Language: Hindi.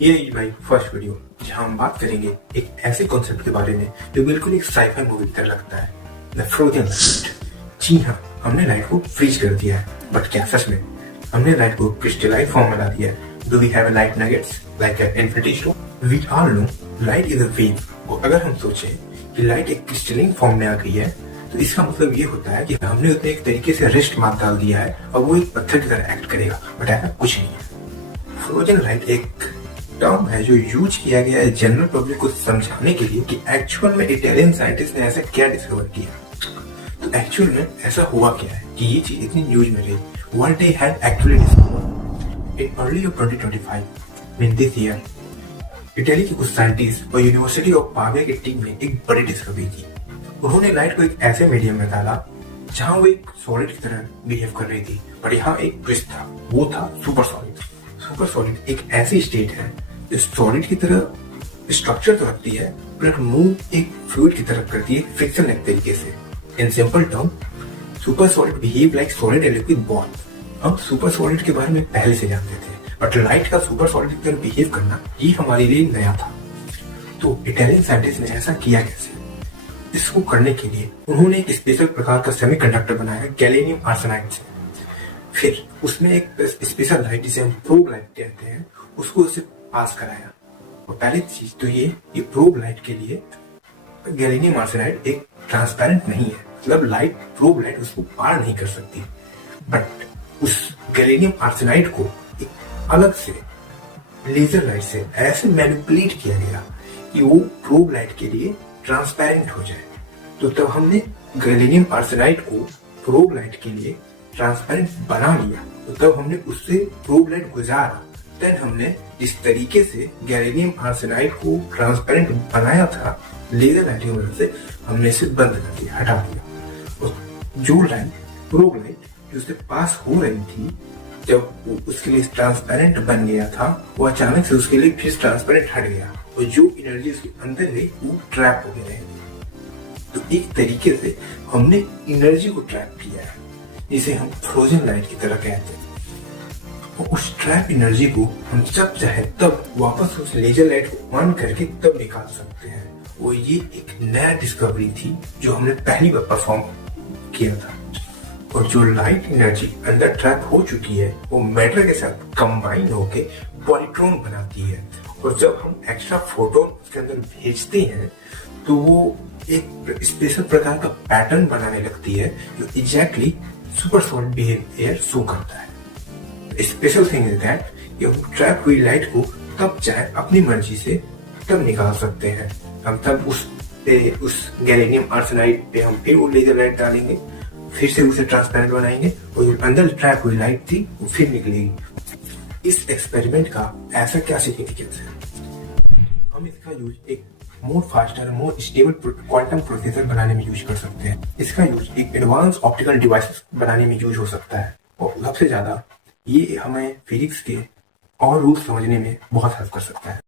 ये है भाई फर्स्ट वीडियो जहां हम बात करेंगे एक ऐसे कॉन्सेप्ट के बारे में जो बिल्कुल एक साइफाई मूवी की तरह लगता है, द फ्रोजन लाइट। जी हाँ, हमने लाइट को फ्रीज कर दिया है, बट क्या सच में हमने लाइट को क्रिस्टलाइन फॉर्म में ला दिया है? Do we have light nuggets like an infinity stone? We all know light is a wave. और अगर हम सोचें कि लाइट एक क्रिस्टलाइन फॉर्म में आ गई है तो इसका मतलब ये होता है कि हमने उसमें एक तरीके से रेस्ट मार डाल दिया है और वो एक पत्थर की तरह एक्ट करेगा, बट ऐसा कुछ नहीं है। फ्रोजन लाइट एक टर्म है जो यूज किया गया है जनरल पब्लिक को समझाने के लिए कि एक्चुअल में इटालियन साइंटिस्ट ने ऐसा क्या डिस्कवर किया। तो एक्चुअल में ऐसा हुआ क्या है कि ये चीज इतनी न्यूज में रही। What they had actually discovered in early of 2025 mean this year, Italy के कुछ साइंटिस्ट और यूनिवर्सिटी ऑफ पाविया की टीम ने एक बड़ी डिस्कवरी की। उन्होंने लाइट को एक ऐसे मीडियम में डाला जहां वो एक सॉलिड की तरह बिहेव कर रही थी, पर यहाँ एक ट्विस्ट था, वो था सुपर सॉलिड। सुपर सॉलिड एक ऐसी स्टेट है जो सॉलिड की तरह स्ट्रक्चर तो रखती है बट मूव एक फ्लूइड की तरह करती है फ्रिक्शन लेस तरीके से। In simple term, super solid behave like solid and liquid ball. हम सुपर सॉलिड के बारे में पहले से जानते थे, बट लाइट का सुपर सॉलिड की तरह बिहेव करना ये हमारे लिए नया था। तो इटालियन साइंटिस्ट ने ऐसा किया कैसे? इसको करने के लिए उन्होंने एक स्पेशल प्रकार का सेमीकंडक्टर बनाया गैलियम आर्सेनाइड से। फिर उसमें एक स्पेशल लाइट जिसे हम प्रोब लाइट कहते हैं उसको उसे पास कराया। और पहली चीज तो ये प्रोब लाइट के लिए गैलियम आर्सेनाइड एक ट्रांसपेरेंट नहीं है, मतलब लाइट प्रोब लाइट उसको पार नहीं कर सकती। बट उस गैलियम आर्सेनाइड को एक अलग से लेजर लाइट से ऐसे मैनिपुलेट किया गया कि वो प्रोब लाइट के लिए ट्रांसपेरेंट हो जाए। तो तब हमने गैलियम आर्सेनाइड को प्रोब लाइट के लिए ट्रांसपेरेंट बना लिया। तो तब हमने उससे प्रोब लाइट गुजारा। देन हमने इस तरीके से गैलियम आर्सेनाइड को ट्रांसपेरेंट बनाया था लेजर लाइट की मदद से, हमने इसे बंद कर दिया, हटा दिया। और जो लाइट प्रोब लाइट जो उससे पास हो रही थी, जब वो उसके लिए ट्रांसपेरेंट बन गया था, वो अचानक से उसके लिए फिर ट्रांसपेरेंट हट गया और जो एनर्जी उसके अंदर गई वो ट्रैप हो गई। तो एक तरीके से हमने एनर्जी को ट्रैप किया है, जिसे हम फ्रोजन लाइट की तरह कहते हैं। और उस ट्रैप एनर्जी को हम जब चाहे तब वापस उस लेजर लाइट को ऑन करके तब निकाल सकते हैं। और ये एक नया डिस्कवरी थी जो हमने पहली बार परफॉर्म किया था। और जो लाइट एनर्जी अंदर ट्रैप हो चुकी है वो मैटर के साथ कंबाइन होके पॉलिट्रॉन बनाती है। और जब हम एक्स्ट्रा फोटोन उसके अंदर भेजते हैं तो वो एक स्पेशल प्रकार का पैटर्न बनाने लगती है जो exactly super solid behaviour show करता है। स्पेशल थिंग इज दैट कि हम ट्रैप हुई लाइट को तब चाहे अपनी मर्जी से तब निकाल सकते हैं। हम तब उस गैलियम आर्सेनाइड पे हम फिर वो लेजर लाइट डालेंगे, फिर से उसे ट्रांसपेरेंट बनाएंगे और जो अंदर ट्रैप हुई लाइट थी वो फिर निकलेगी। इस एक्सपेरिमेंट का ऐसा क्या सिग्निफिकेंस है? हम इसका यूज एक more faster more stable quantum processor बनाने में यूज कर सकते हैं। इसका यूज एक एडवांस ऑप्टिकल डिवाइसेस बनाने में यूज हो सकता है। और सबसे ज्यादा ये हमें फिजिक्स के और रूल समझने में बहुत हेल्प कर सकता है।